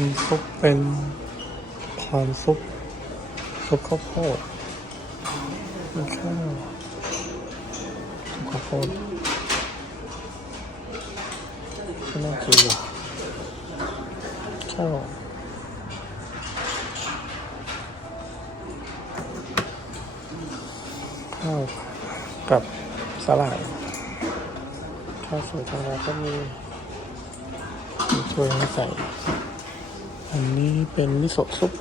มีซุปเป็นคอนซุปซุปข้าวโพดมีข้าวซุปข้าวโพดก็น่ากินอยู่ข้าวข้าวกับสลัดข้าวสวยทางเราก็มีมีถ้วยให้ใส่ อันนี้เป็นมิโซะซุป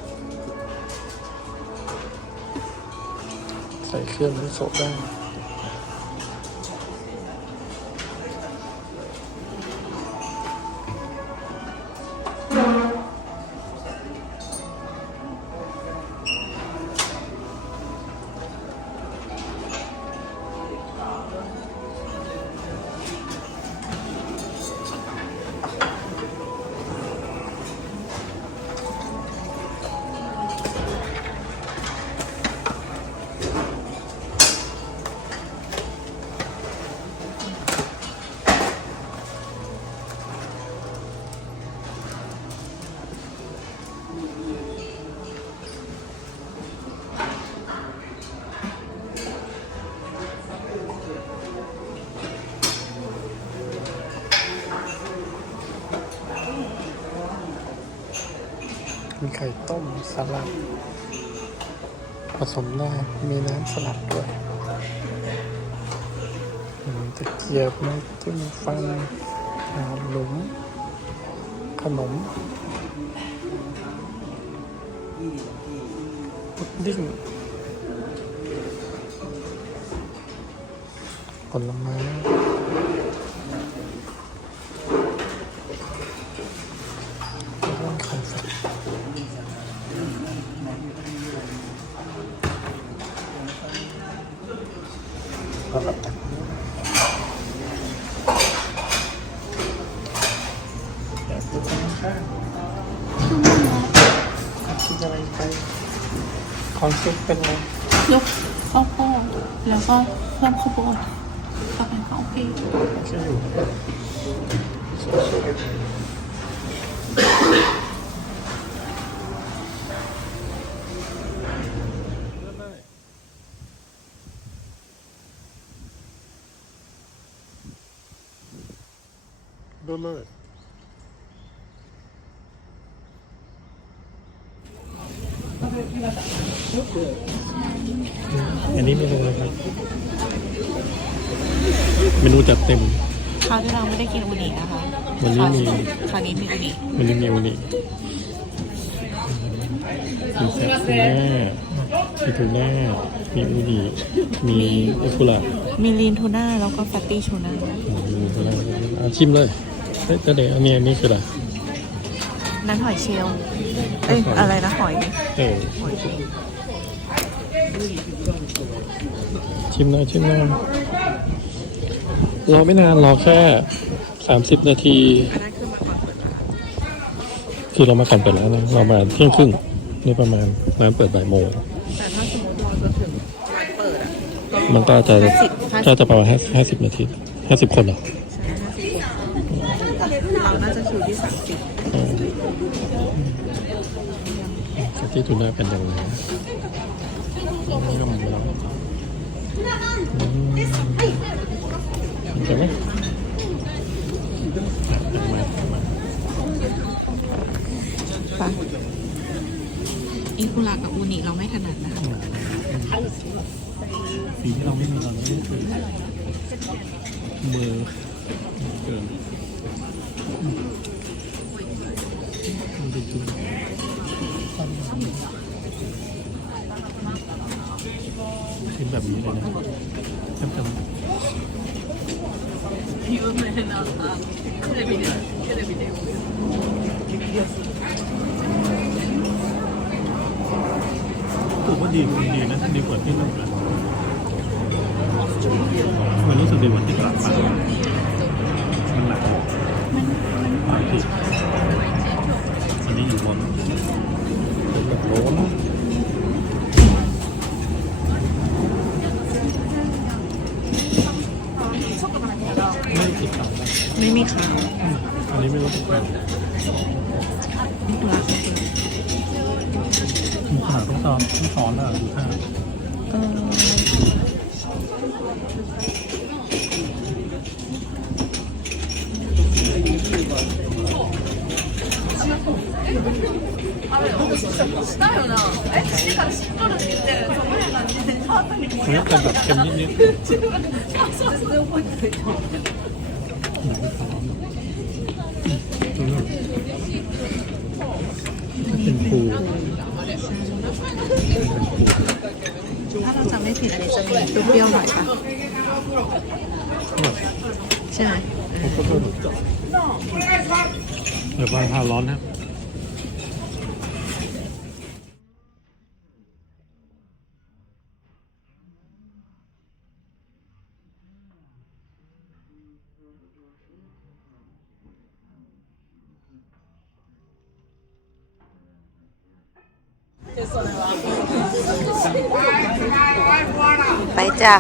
ใส่เครื่องมิโซะได้ มีไข่ต้มสลัด ผสมได้มีน้ำสลัดด้วยตะเกียบไม้จิ้มฟันขนมขนมพุดดิ้งผลไม้แล้วก็ไข่สัตว์ อยากดูข้างข้างกินอะไรไปคอนซุปเป็นไงยกข้าวโพดแล้วก็เพิ่มข้าวโพดก็เป็นข้าวเปียกโอเคอยู่ดูเลยอันนี้เมนูอะไรครับเมนูจัดเต็มคราวที่เราไม่ได้กินอูนินะคะวันนี้มีคราวนี้มีอูนิวันนี้มีอูนิมีแซ่บทูน่ามีทูน่ามีอูนิมีเอคุระมีลีนทูน่าแล้วก็แฟตตี้ชูน่ามีทูน่าอะชิมเลย เฮ้ยแต่เด็กอันนี้อันนี้คืออะไรนั้นหอยเชลล์เอ้ยอะไรนะหอยเออชิมหน่อยชิมหน่อยรอไม่นานรอแค่สามสิบนาทีอันนั้นคือมาก่อนเปิดร้านคือเรามากันเปิดแล้วนะเรามาเที่ยงครึ่งนี่ประมาณร้านเปิดบ่ายโมงแต่ถ้าสมมติเราจะถึงร้านเปิดอะมันก็จะ50ก็จะประมาณห้าห้าสิบนาทีห้าสิบคนเหรอ สที่ทูน่าเป็นยังไงนี่ก็มันแล้วอืมเห็นไหมเอามาเอามาปะอิคุระกับอูนิเราไม่ถนัดนะคะสีที่เราไม่มีตอนนี้ก็คือมือเกินอืมดูดู ชิ้นแบบนี้เลยนะแทบจะถือว่าดีดีนะดีกว่าที่เราแบบมันรู้สึกดีกว่าที่ตลาดปลามันหนักหลายที่ นี้อยู่บนเป็นแบบโล้นไม่ติดต่อได้ไม่มีขาวอันนี้ไม่รู้ติดต่อนี่คือร้านเขาเลยมีข่าต้องตอบต้องสอนอะดูข่า มันก็เป็นแบบเค็มนิดๆหนังขาวอืมเป็นปูถ้าเราจำไม่ผิดอันนี้จะมีเปรี้ยวๆหน่อยป่ะใช่ไหมเดี๋ยวว่าทาร้อนนะ จ้ะ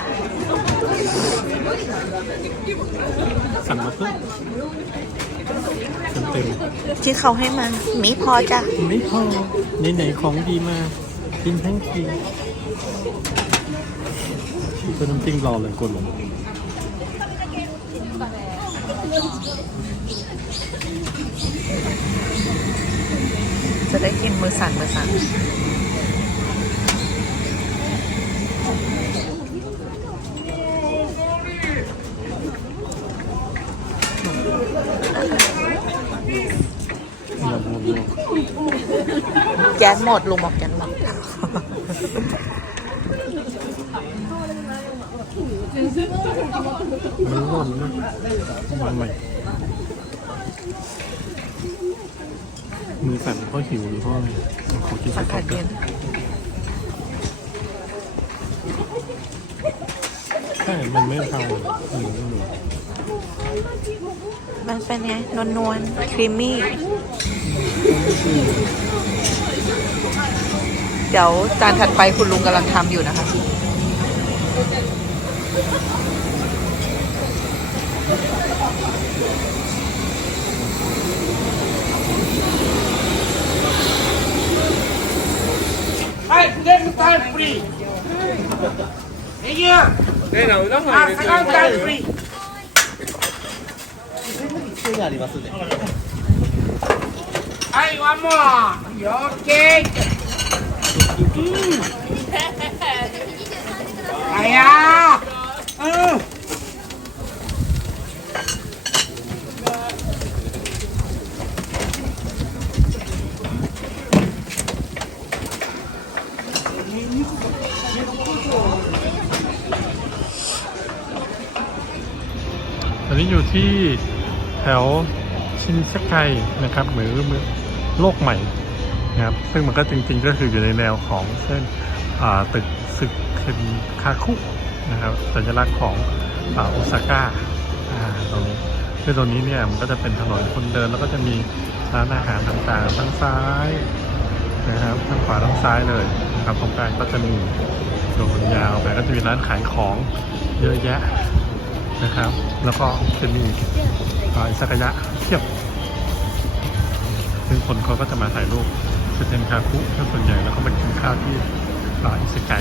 สั่งมาเพิ่มเต็มที่เขาให้มามีพอจ้ะๆไม่พอไหนๆของดีมากินทั้งทีตัวน้ำจิ้มรอเลยกดลงจะได้กินมือสั่นมือสั่น แก๊สหมดลุงบอกแก๊สหมดมันร่นนะมันใหม่มือสั่นเพราะหิวหรือเพราะอะไรขอกินสัอากกาศก่เย็อนนใช่ มันไม่เทาอืมอืมมันเป็นไง นวลนวลครีมมี่เดี๋ยวจานถัดไปคุณลุงกำลังทำอยู่นะคะ Hai, putem tan free. Ella. Nee, nou, dan maar. Ah, gaan tan free. はい、ワンモア。よーけー。 อะไอ่นนี้อยู่ที่แถวชินสกายนะครับหรือโลกใหม่ นะครับซึ่งมันก็จริงๆก็คืออยู่ในแนวของเส้นตึกซึกเคนคาคุนะครับสัญลักษณ์ของโอซาก้าตรงนี้ซึ่งตรงนี้เนี่ยมันก็จะเป็นถนนคนเดินแล้วก็จะมีร้านอาหารต่างๆทั้งซ้ายนะครับทั้งขวาทั้งซ้ายเลยนะครับตรงกลางก็จะมีโดนยาวไปก็จะมีร้านขายของเยอะแยะนะครับ แล้วก็จะมีอิสากยะเทียบ ซึ่งคนเขาก็จะมาถ่ายรูป สเทนคาคุถ้าส่วนใหญ่แล้วก็มากินข้าวที่ร้าอิสไก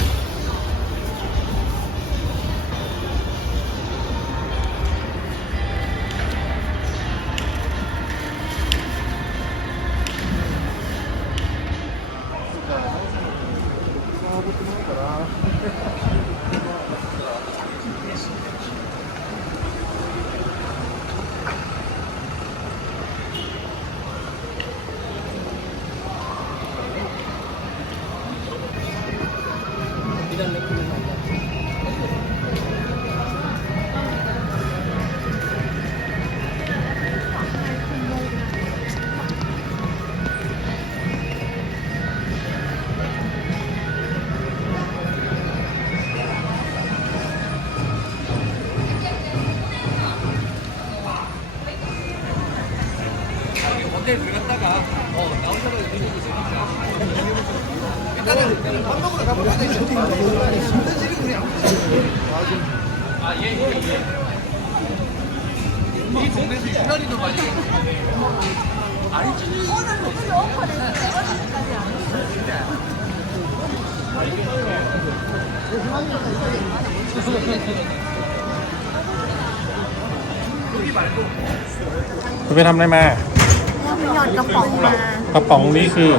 기다려 คุณไปทำอะไรมาไปหย่อนกระป๋องมากระป๋องนี้คือ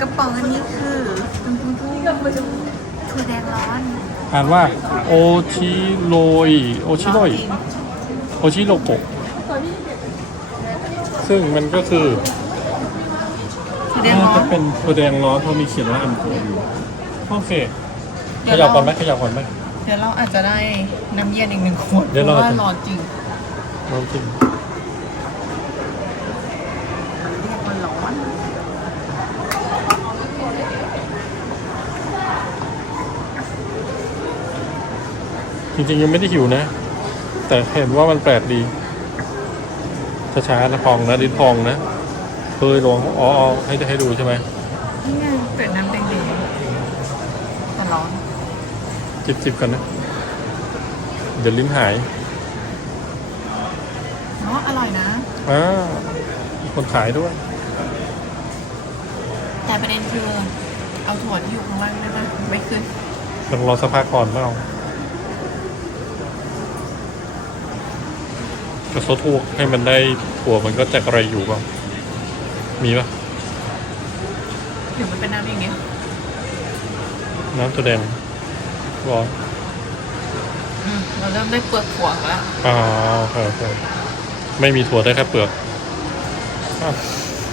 กระป๋องอันนี้คือตุ้แดงร้อน อ่านว่าโอชิโรยโอชิโรยโอชิโรโกะซึ่งมันก็คือถั่วแดงร้อจะนเป็นตัวแดงร้อนเพราะมีเขียนว่าอันโกอยู่โอเคขยับก่อนไหมขยับก่อนไหม เดี๋ยวเราอาจจะได้น้ำเย็นอีกหนึ่งขวดเดี๋ยวเราพราะว่าร้อนจริงร้อนจริงมัน จริงๆยังไม่ได้หิวนะ แต่เห็นว่ามันแปลกดีช้าๆนะพองนะดิ้นพองนะเคยลองอ๋ออ๋อให้ให้ดูใช่ไหมนี่ไงเปิดน้ำแดงๆแต่ร้อนจิบจิบๆกันนะ เดี๋ยวลิ้นหายเนาะอร่อยนะอ่ามีคนขายด้วย แต่ประเด็นคือ เอาถั่วที่อยู่ข้างล่างได้ไหมไม่ขึ้นต้องรอสักพักก่อนเปล่า จะโซทูกให้มันได้ถั่วมันก็แจกอะไรอยู่เปล่ามีปะเดี๋ยวมันเป็นน้ำอย่างเงี้ยน้ำตัวแดงร้อนอืมเราเริ่มได้เปลือกถั่วแล้วอ่าโอเคโอเคไม่มีถั่วได้แค่เปลือกอะ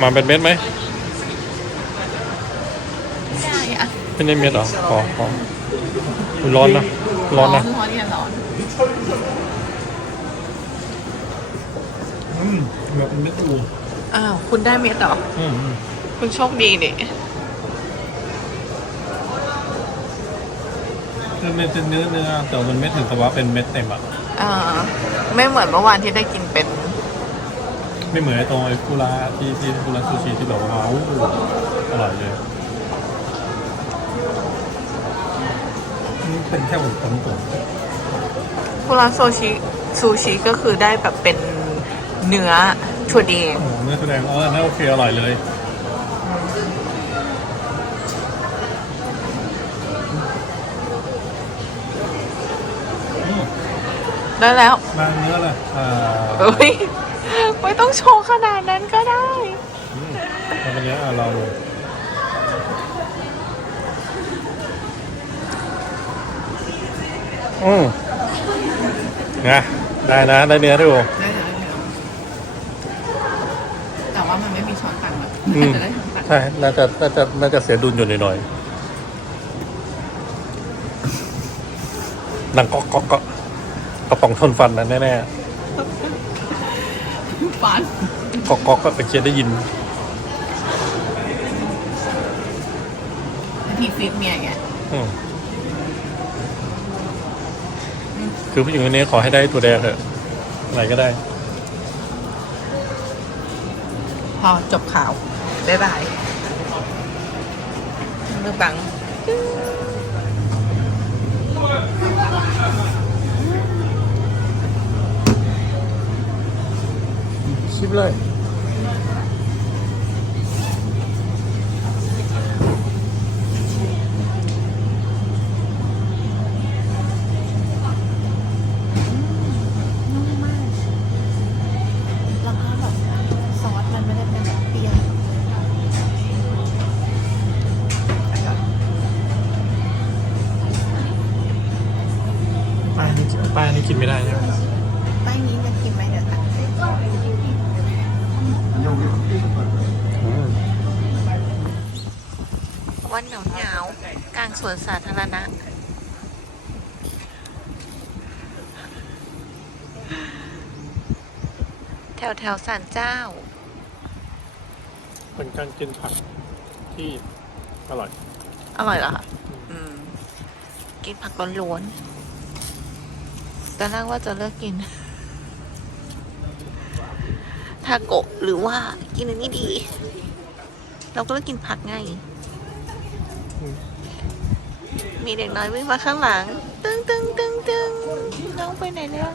มาเป็นเม็ดไหมไม่ได้อะไม่ได้เม็ดเหรอขอขออุ๊ยร้อนนะร้อนนะ ร้อนเนี่ยร้อน อืมแบบเป็นเม็ดอูอ้าว คุณได้เม็ดเหรอ อืมอืมคุณโชคดีนี่คือมันเป็นเนื้อเนื้อแต่มันไม่ถึงกับว่าเป็นเม็ดเต็มอะ อ่า ไม่เหมือนเมื่อวานที่ได้กินเป็น ไม่เหมือนไอ้ตรงไอ้คุระที่ที่คุระซูชิที่แบบว่าว้าวอร่อยเลยนี่เป็นแค่ผมผมผมคุราโซชิซูชิก็คือได้แบบเป็น เนื้อถั่วแดงโอ้โหเนื้อแสดงเออน่าโอเคอร่อยเลยอืมได้แล้วมาเนื้อเลยอ่าเฮ้ยไม่ต้องโชว์ขนาดนั้นก็ได้ อืมมาเป็นเนื้ออะลองดูอืมนะได้นะ ได้เนื้อดู ได้แล้ วแต่ว่ามันไม่มีช้อนตักอะอืม จะได้ช้อนตักใช่ น่าจะ น่าจะ น่าจะเสียดุลอยู่หน่อยๆดังก๊อกก๊อกก๊อกกระป๋องทนฟันนะแน่ฟันๆก๊อกก๊อกก็เป็นเชียได้ยิน ทีฟิปเมียไงอืมคือผู้หญิงคนนี้ขอให้ได้ตัวแดงเถอะอะไรก็ได้ พอจบข่าว บ๊ายบายมือปังชิปเลย กินไม่ได้ใช่ไหมแป้งนี้จะกินไหมเดี๋ยวตักให้วันหนาวหนาวๆกลางสวนสาธารณะ แถวแถวๆศาลเจ้า เป็นการกินผักที่อร่อย อร่อยเหรอคะอืม กินผักล้วนๆ ตอนแรกว่าจะเลือกกินทาโกะหรือว่ากินอันนี้ดี เราก็เลือกกินผักไงมมีเด็กน้อยวิ่งมาข้างหลัง ตึ้งตึ้งตึ้งตึ้งน้องไปไหนเนี่ย